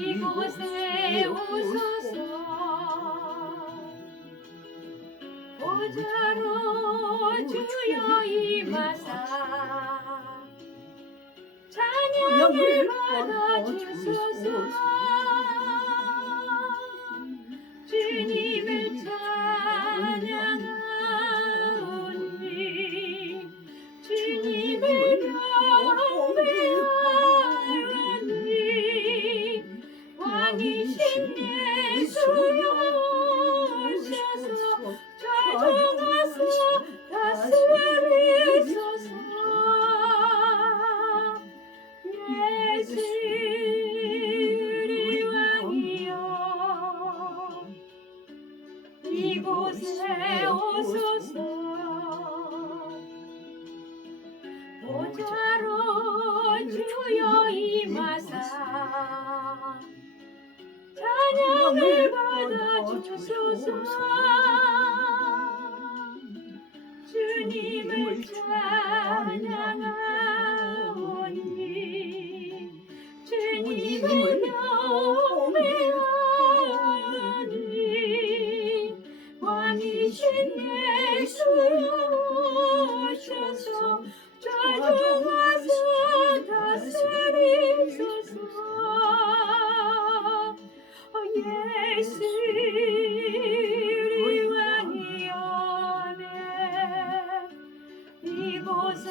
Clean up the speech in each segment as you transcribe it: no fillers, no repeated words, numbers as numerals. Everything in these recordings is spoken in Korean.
이곳에 오소서. 보좌로 주여 임하사 찬양을 받아주소서. 주님을 찬양하오니 주님을 경배하오니 왕이신 예수여 오셔서 찾아가서 다스리소서. 예수 우리 왕이여 이곳에 오소서. 보좌로 주여 임하사 찬양을 받아주소서. 주님을 찬양하오니 주님을 경배하오니 왕이신 예수여 오셔서 찾아가서 다스리소서. 예수 우리 왕이여 이곳에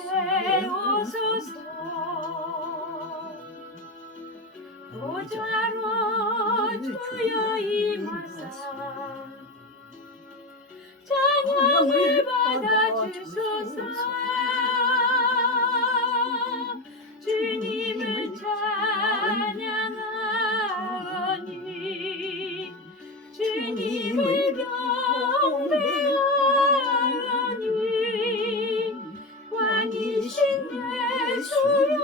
오소서. 보좌로 주여 임하사 찬양을 받아주소서. 주님을 찬양하오니 주님을 경배하오니 왕이신 예수여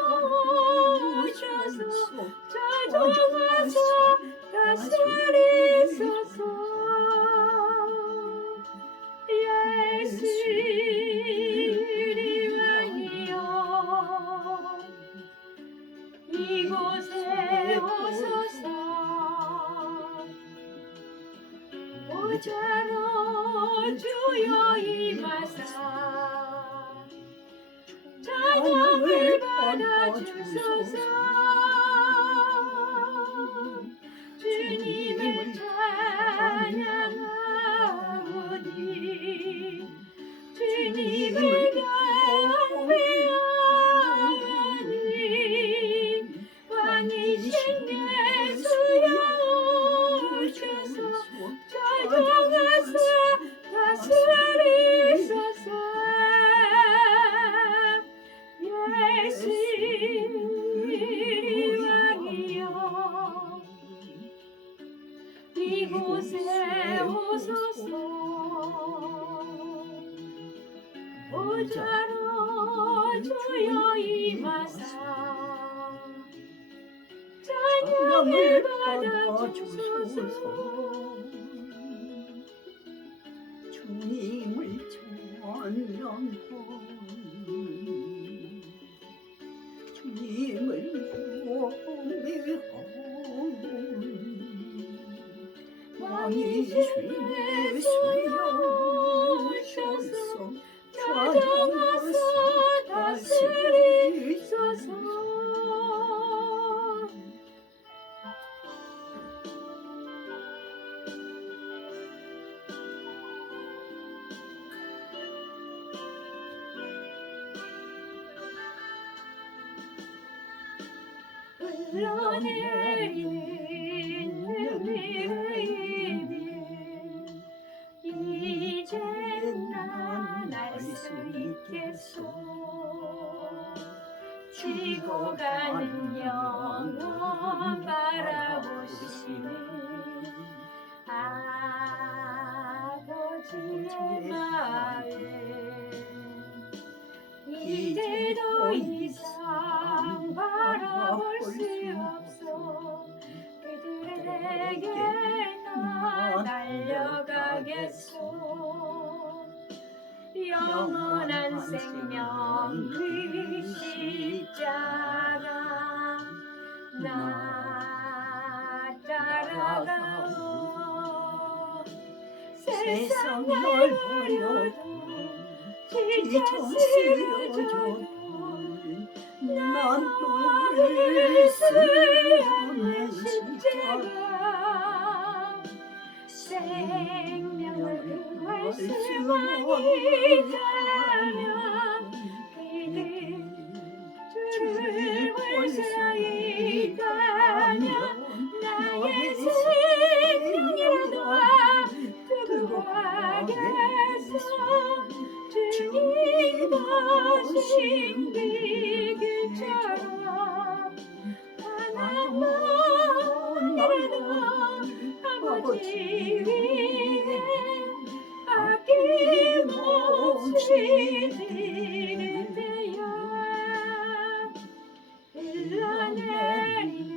오셔서 찾아가서 다스리소서. 예수 우리 왕이여 이곳에 오소서. 보좌로 주여 임하사 찬양을 받아주소서. 주님을 찬양하오니 주님을 경배하오니 왕이신 예수여 오셔서 찾아가서 다스리소서. 예수 우리 왕이여 이곳에 오소서. 보좌로 주여 임하사 찬양을 받아주소서. 주님을 찬양하오니 주님을 경배하오니 왕이신 예수여 오셔서 찾아가서 다스리소서. 흘러내리는 네 의미 이제 난 알 수 있겠소. 지고 가는 영원 바라보시는 아버지의 마음 이제 더 이상 바라볼 수 없어. 그들에게 나 달려가겠소. 영원한 생명 그 십자가 나 세상 날 버려도 지쳐 쓰러져도 난 놓을 수 없는 십자가 생명을 구할 수만 있다면 믿음 주를 볼 수 있다면 나의 생명이라도 두고 가겠어 주님 거신 비길처럼 하나만이라도 아버지 위에 아낌없이 드릴 때야 흘러내리는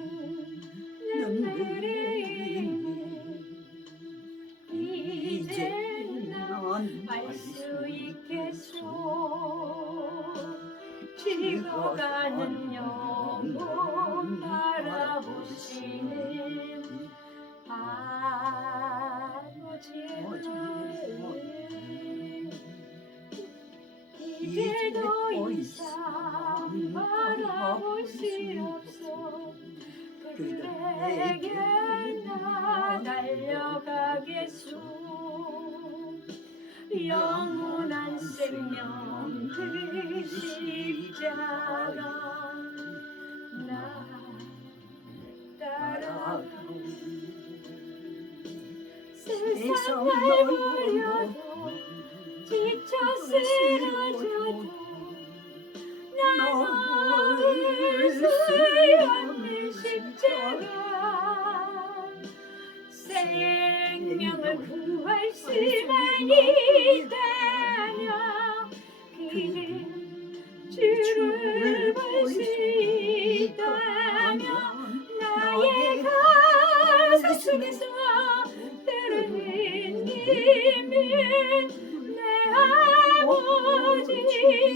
눈물의 이제 난 알 수 있겠소 죽어가는 영혼 바라보시는 아버지 이제 더 이상 바라볼 수 없어 그들에게 나 달려가겠소 영원한 생명 그 십자가 나 따라가오 세상을 버려도 지쳐 쓰러져도 나 놓을 수 없는 십자가 생명을 구할 수만 있다면 그는 주를 볼 수 있다면 나의 가슴에서 흐르는 힘은 내 아버지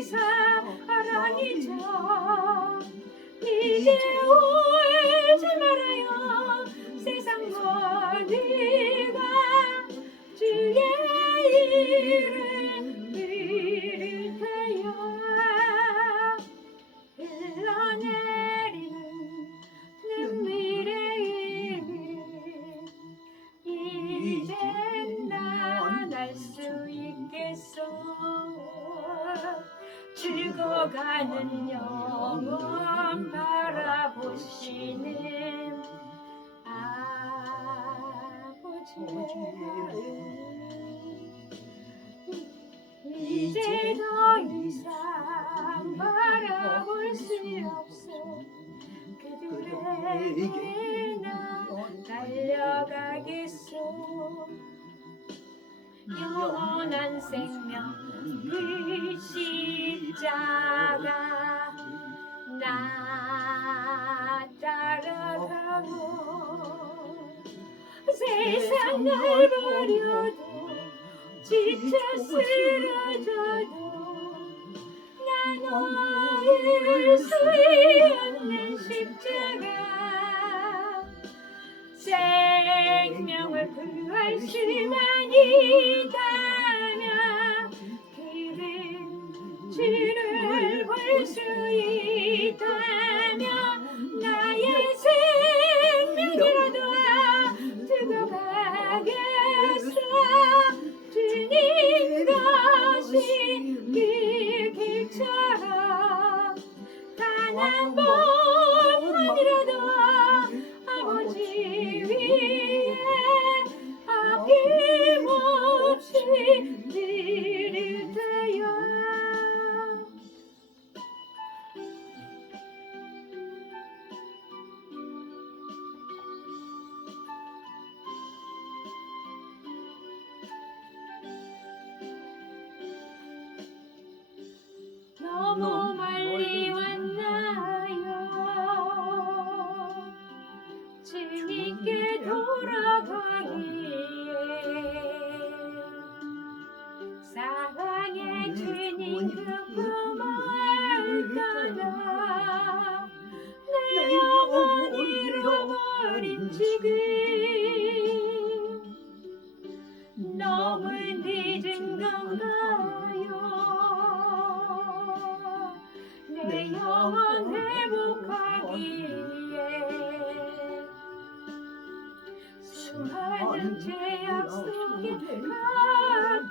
사랑이죠 이제 울지 말아요 세상 모두가 주의 이름 부를 테요 흘러내리는 눈물의 이름 이젠 난 알 수 있겠소 죽어가는 영혼 바라보시는 아버지 이제 더 이상 바라볼 수 없어 그들에게 나 달려가겠소 영원한 생명 그 십자가 나 따라가고 세상을 버려도 지쳐 쓰러져도 나 놓을 수 없는 십자가 생명을 구할 수만 있다면 그는 주를 볼 수 있다면 나의 생명이라도 두고 가겠어 주님 거신 그 길처럼 단 한 번만이라도 아버지 위에 아낌없이 드릴 테요 너무 멀리 왔나요 주님께 돌아가기에 사랑의 주님 그 품을 떠나 내 영혼을 잃어버린 지금 너무 죄악 속에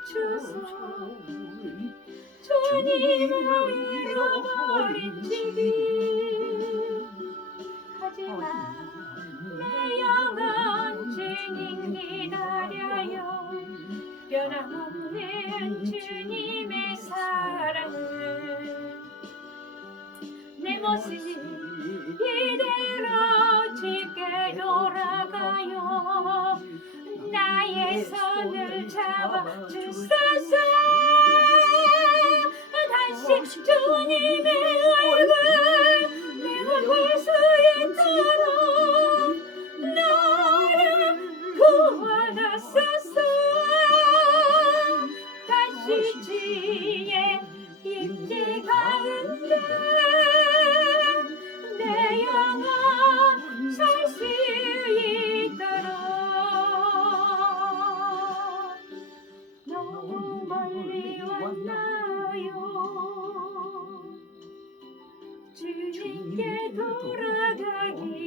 갇혀서 주님을 잃어버린 지금 하지만 내 영혼 주님 기다려요 변함없는 주님의 사랑을 내 모습 이대로 짙게 돌아가요 나의 손을 잡아 주소서 다시 주님의 얼굴 내 얼굴 수에 따라 나를 구원하소서 다시 주의 임재 가운데 내 영혼 살 수 있도록 너무 멀리 왔나요 주님께 돌아가기에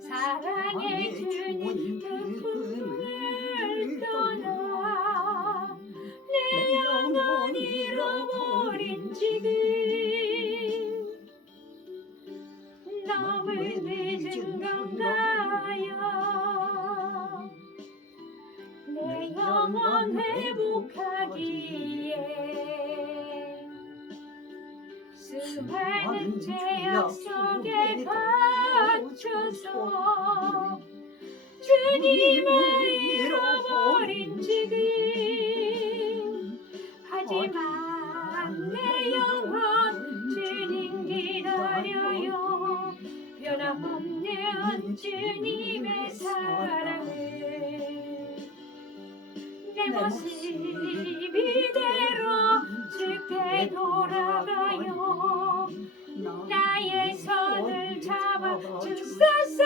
사랑의 주님 그 품을 떠나 내 영혼 잃어버린 지금 너무 늦은 건가요 내 영혼 회복하기에 수많은 죄악 속에 갇혀서 주님을 잃어버린 지금 하지만 내 영혼 주님 기다려요 변함없는 주님의 사랑을 내 모습 이대로 짙게 돌아가요 나의 손을 잡아 주소서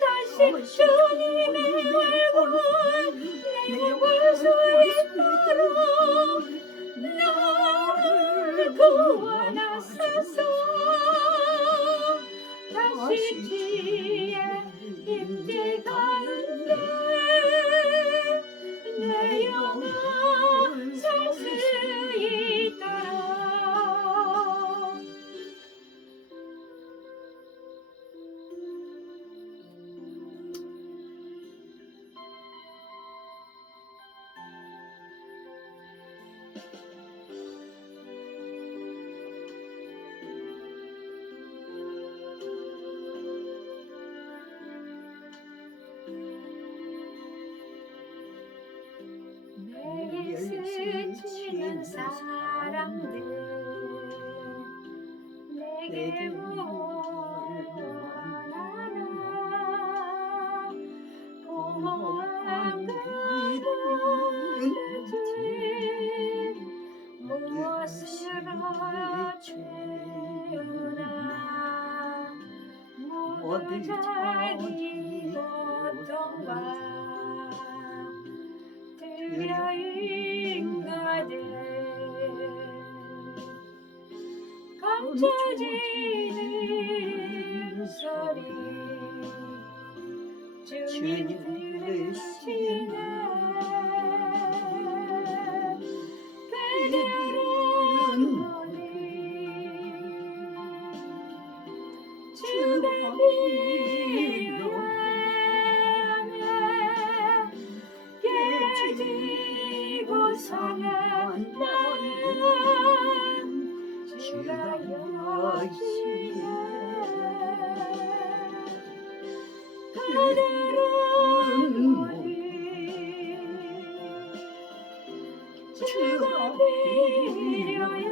다시 주님의 얼굴 내 얼굴 수에 따라 나를 구원하소서 다시 주의 임재 가운데 내 영혼 살 수 있도록 내게 스치는 사람들 내게 원하나 보호한 그들을 무엇으로 채우나 모두 자기 고통과 두려움가득 감춰지는 소리 주님 들으시네 그들은 오늘 주가 필요하네 깨지고 상한 나는 주가 여기네 그들은 오늘 주가 필요해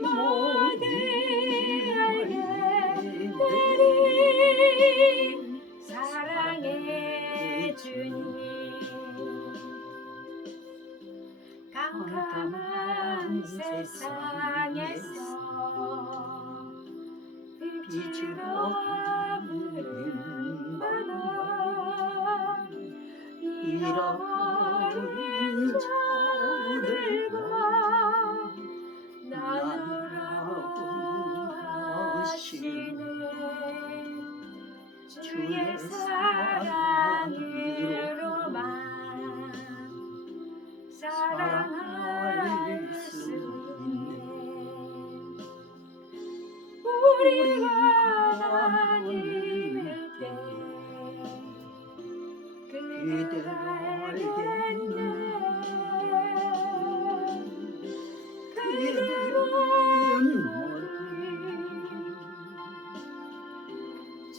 모든 알게들이 사랑의 주님 깜깜한 세상에서 빛으로 부름받아 잃어버린 자들과 나누라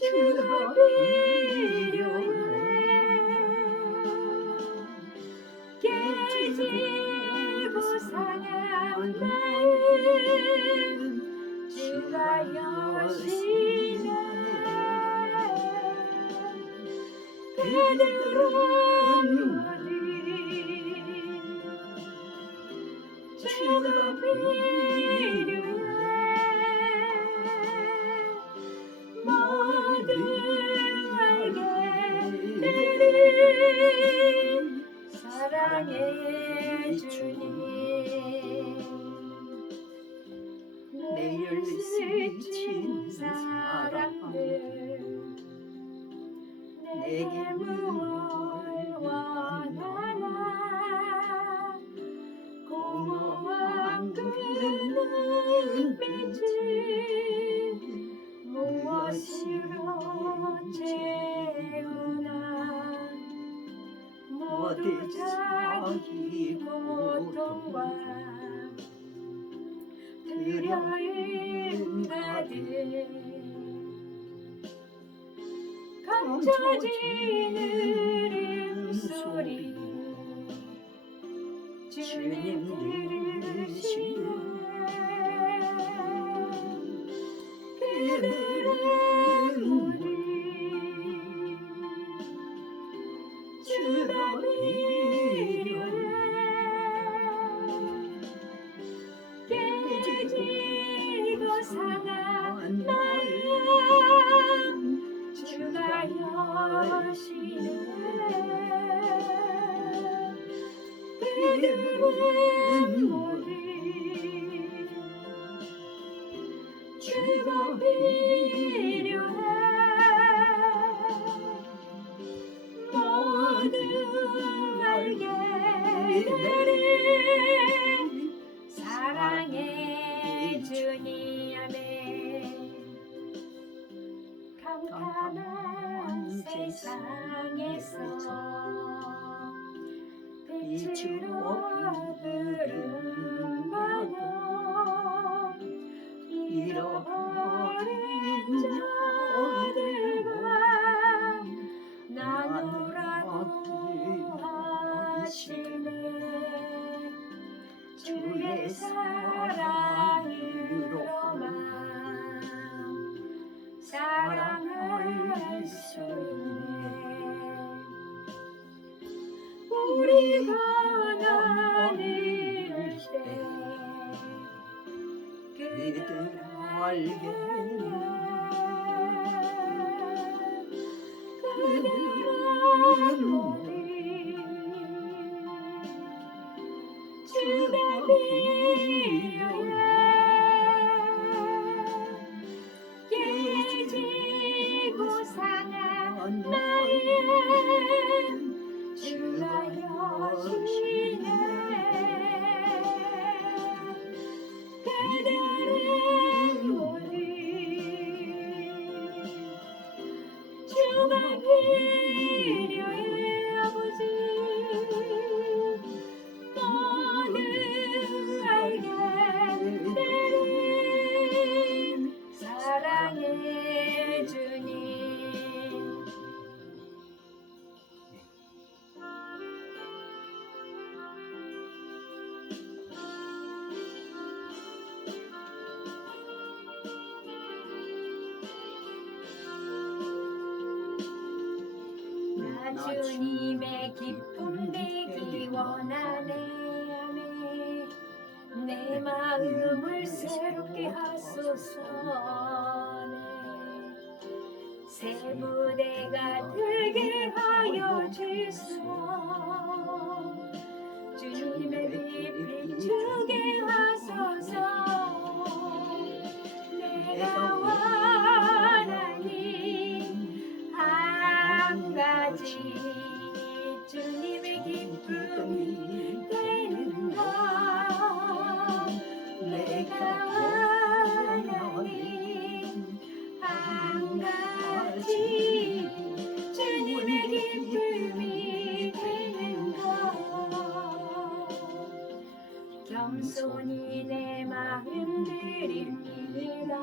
주가 필요해. 깨지고 상한 마음 주가 여시네. 그들은 어디 주가 필요해. 모든 알게 되는 사랑의 주님. 매일 스친 사람들 내게 무엇 원하나. 공허한 그 눈빛이 무엇으로 채우나. 모두 자기 고통과 두려움 가득 감춰지는 울음소리 주님 들으시네. 그들은 우리 주가 필요해. 깨지고 상한 마음 주가 여시네. 그들은 우리 주가 필요해. 모두 알게 되는 사랑의 주님. 아멘. 캄캄한 세상에서 빛으로 부름받아 잃어버린 자들과 나누라고 하시네. 주의 사랑으로만 사랑할 수 있네. 우리가 나눌 때 그들 알게 그들은 우리 주가 필요해. 깨지고 상한 마음 주가 여시네. 그들은 우리 주가 필요해. 아버지 모두 알게 되는 사랑의 주님. 나 주님의 기쁨 되기 원하네. 내 마음을 새롭게 하소서. 새 무대가 되게 하여 주소. 주님의 빛 비추게 하소서. 내가 원하니 한 가지 주님의 기쁨이 되는 것. 내가 원하니 한 가지 주님의 기쁨이 되는 것. 겸손히 내 마음 드립니다.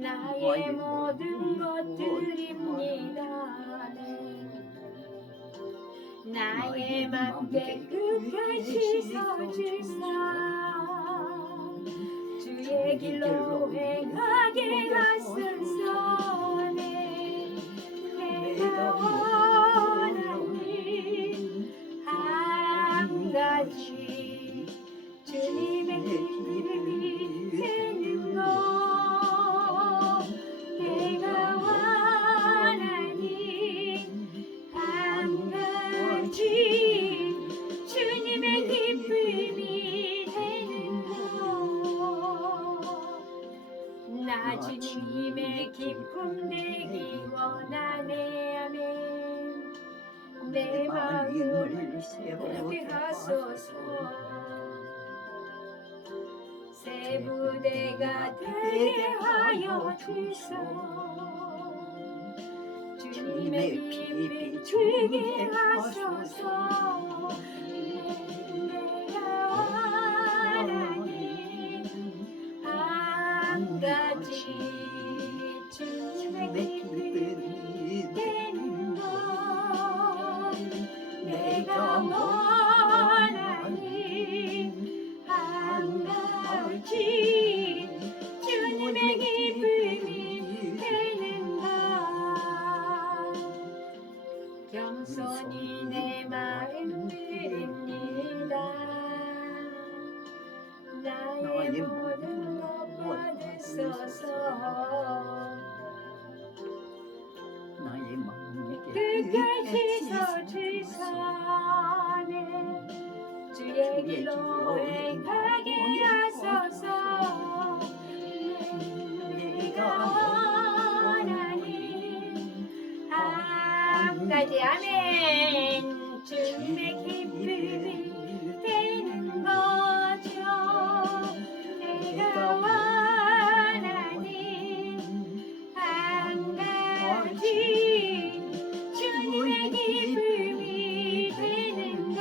나의 모든 것 드립니다. 나의 맘 깨끗하시 서주사 주의 길로 행하게 하소서. 내가 원하는 한 가지 주님의 기쁨이 되는 것. 내가 원하는 한 가지 주님의 기쁨이 되는 것. 나 주님의 기쁨 되기 원하네. 아멘. 내 마음을 새롭게 하소서. 새 부대가 되게 하여 주소. 주님의 빛 비추게 하소서. 내가 원하는 한 가지 주님의 기쁨이 되는 것. 내가 원하는 한 가지 주님의 기쁨이 되는 것. 겸손히 내 마음 드립니다. 나의 모든 것 받으소서. 나의 마음에 끝까지 서주사네. 주의 길로 행하게 하소서. 내가 원하는 한 가지. 아멘. 주님의 기쁨이 되는 거죠. 내가 원하는 한 가지 주님의 기쁨이 되는 것.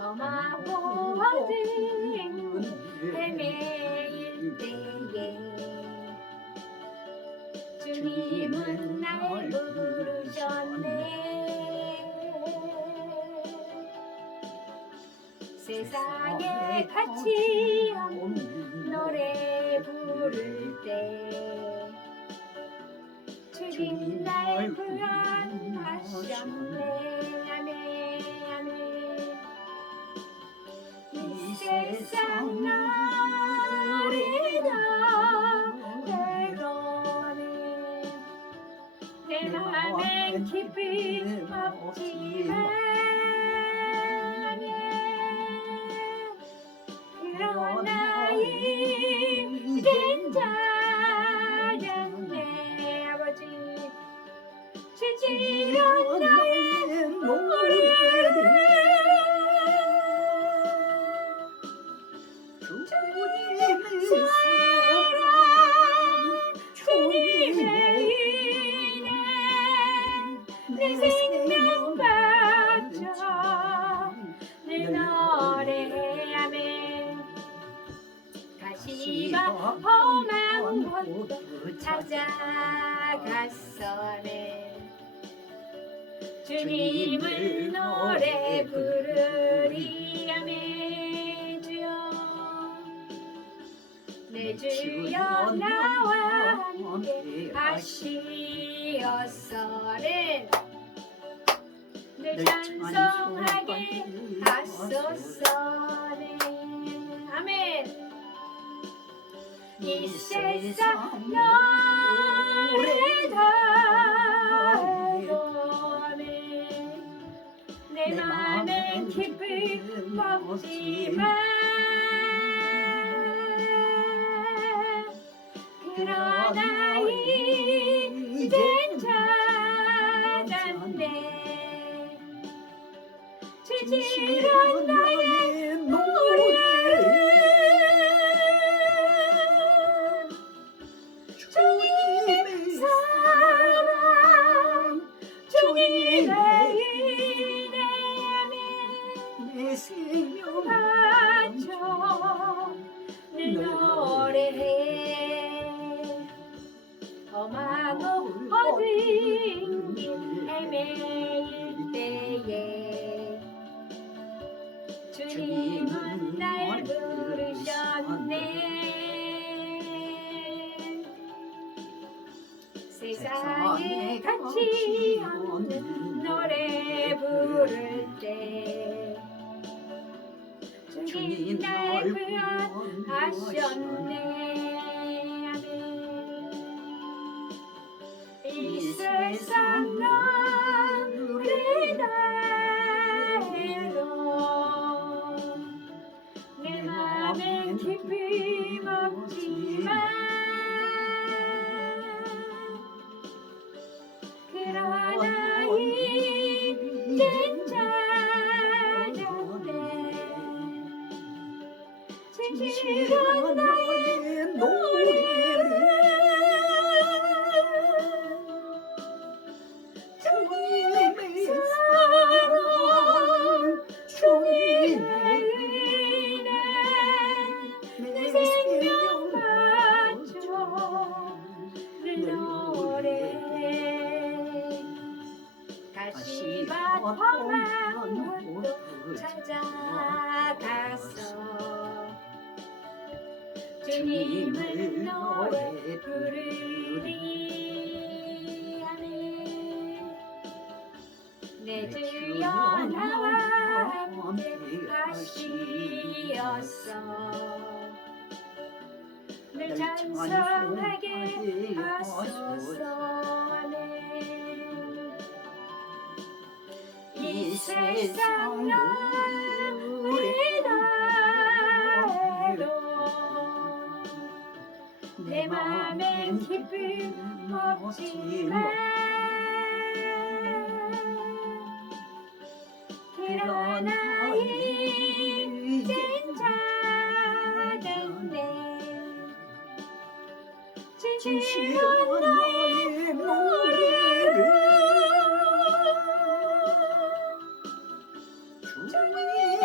험하고 어두운 헤매일 때에 주님은 날 부르셨네. 세상에 가치 없는 노래 부를 때 주님 날 구원하셨네. 아멘. 아멘. 이 세상 노래도 즐거워네. 내 맘엔 기쁨 없지만 그러나 이젠 찾았네. 아버지 주지런 나의 노래를 주님의 사랑 주님의 은혜 내 생명 바쳐 늘 노래하며 가시와 험한 곳도 찾아갔어네. 주님을 노래 부르리. 아멘. 주여 내 주여 나와 함께 하시었어를 늘 찬송하게 하소서네. 아멘. 이 세상 노래도 내 맘엔 기쁨 없지만 그러나 이젠 찾았네. 주지런 나의 노래 세상에 가치 없는 노래 부를 때 주님 날 구원하셨네. 아멘. 이 세상 노래다 해도 내 맘엔 기쁨 없지만 그러나 이젠 찾았네. 진실한 나의 노래를 주님의 사랑 주님의 은혜 내 생명 바쳐 늘 노래해. 다시 험한 곳도 찾아가서 주님을 노래 부르리. 아멘. 내 주여 나와 함께 하시었어 늘 찬송하게 하소서. 아멘. 이 세상 노래다 해도 내 맘엔 기쁨 없지만 그러나 이젠 찾았네. 진실한 나의 노래를 주님의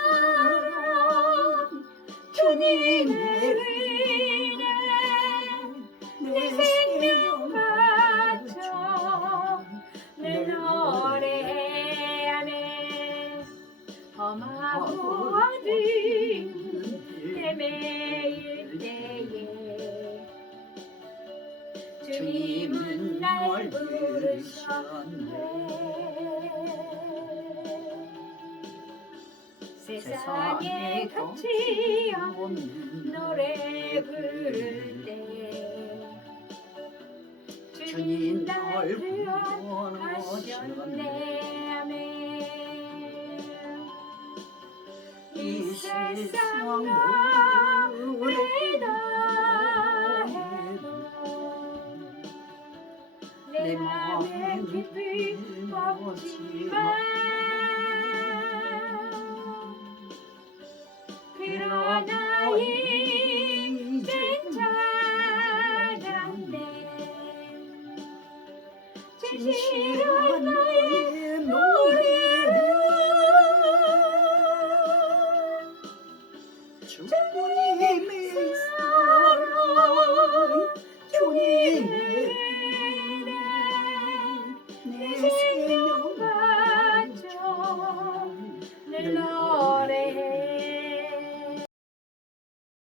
사랑 주님의 은혜 내 생명 바쳐 늘 노래해. 아멘. 험하고 어두운 헤매일 때에 주님은 날 부르셨네. 세상에 가치 없는 노래 부를 때 주님 날 구원하셨네. 아멘. 이 세상 노래다 해도 내 맘엔 기쁨 없지만 그러나 이젠 찾았네. 진실한 나의 노래를 주님의 사랑 주님의